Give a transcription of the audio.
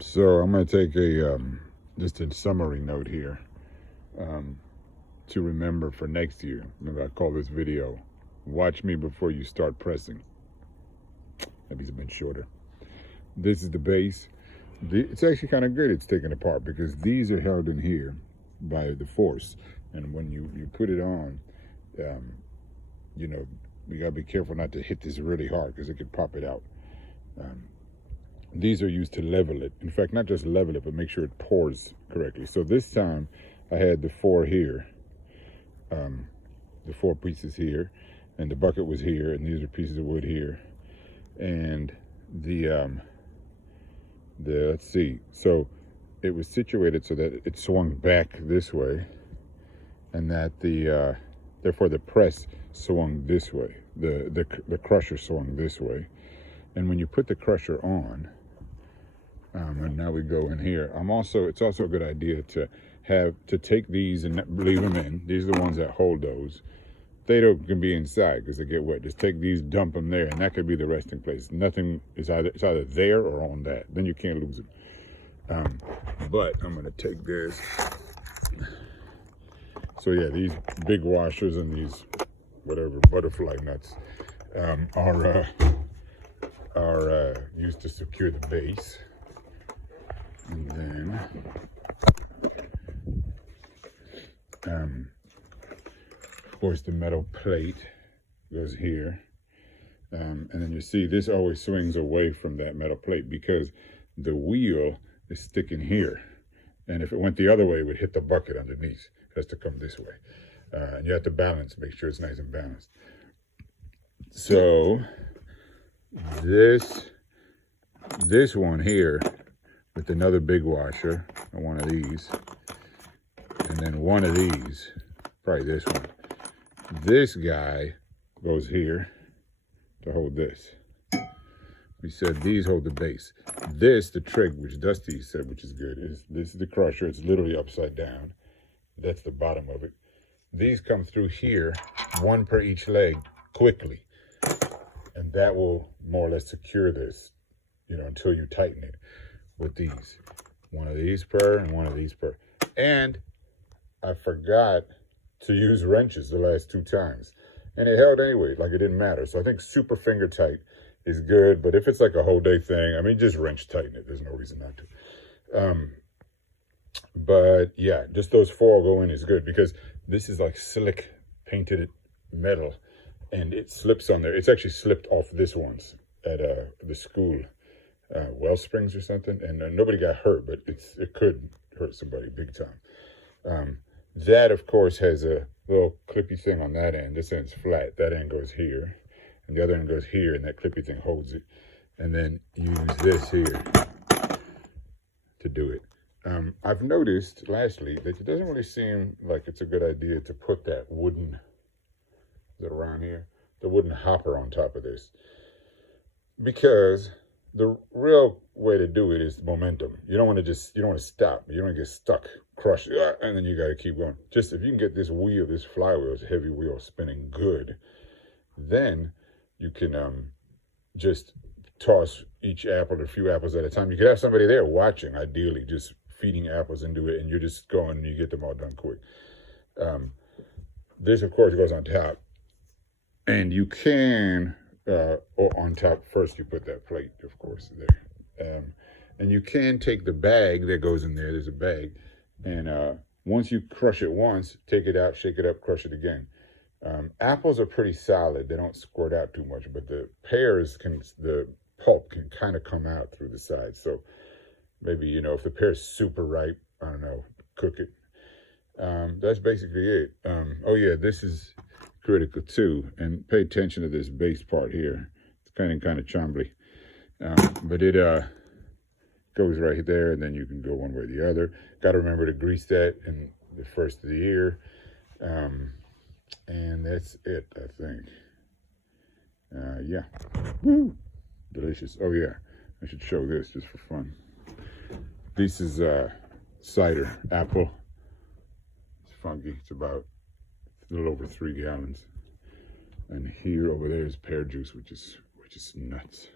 So I'm going to take a just a summary note here to remember for next year. Remember, I call this video "Watch Me Before You Start Pressing." Maybe it's a bit shorter. This is the base. It's actually kind of good. It's taken apart because these are held in here by the force, and when you put it on, you know, we gotta be careful not to hit this really hard because it could pop it out. These are used to level it. In fact, not just level it, but make sure it pours correctly. So this time I had the four here, the four pieces here, and the bucket was here, and these are pieces of wood here. And let's see, so it was situated so that it swung back this way, and that therefore the press swung this way, the crusher swung this way. And when you put the crusher on, and now we go in here, it's also a good idea to take these and leave them in. These are the ones that hold those. They can be inside because they get wet. Just take these, dump them there, and that could be the resting place. Nothing is it's either there or on that. Then you can't lose it. But I'm gonna take this. So yeah, these big washers and these whatever butterfly nuts are used to secure the base. And then of course the metal plate goes here, and then you see this always swings away from that metal plate because the wheel is sticking here, and if it went the other way it would hit the bucket underneath. It has to come this way, and you have to balance, make sure it's nice and balanced. So this one here with another big washer, and one of these, and then one of these, probably this one. This guy goes here to hold this. We said these hold the base. This, the trick, which Dusty said, which is good, is this is the crusher. It's literally upside down. That's the bottom of it. These come through here, one per each leg, quickly. And that will more or less secure this, until you tighten it with these. One of these per and one of these per. And I forgot to use wrenches the last 2 times. And it held anyway, like it didn't matter. So I think super finger tight is good. But if it's like a whole day thing, I mean, just wrench tighten it. There's no reason not to. But yeah, just those 4 go in is good because this is like slick painted metal and it slips on there. It's actually slipped off this once at the school well springs or something, and nobody got hurt, but it could hurt somebody big time. That of course has a little clippy thing on that end. This end's flat, that end goes here, and the other end goes here, and that clippy thing holds it. And then use this here to do it. I've noticed lastly that it doesn't really seem like it's a good idea to put that wooden, is it around here? The wooden hopper on top of this. Because the real way to do it is momentum. You don't want to stop. You don't want to get stuck, crush, and then you got to keep going. Just if you can get this wheel, this flywheel, this heavy wheel spinning good, then you can just toss each apple or a few apples at a time. You could have somebody there watching, ideally, just feeding apples into it, and you're just going and you get them all done quick. This, of course, goes on top. And you can, or on top first, you put that plate, of course, there. And you can take the bag that goes in there. There's a bag. And once you crush it once, take it out, shake it up, crush it again. Apples are pretty solid. They don't squirt out too much. But the pears, the pulp can kind of come out through the sides. So maybe, if the pear's super ripe, I don't know, cook it. That's basically it. Oh yeah, this is critical too. And pay attention to this base part here. It's kind of chambly. But it goes right there, and then you can go one way or the other. Got to remember to grease that in the first of the year. And that's it, I think. Yeah. Woo! Delicious. Oh yeah, I should show this just for fun. This is cider, apple. It's funky. It's about a little over 3 gallons. And here over there is pear juice, which is nuts.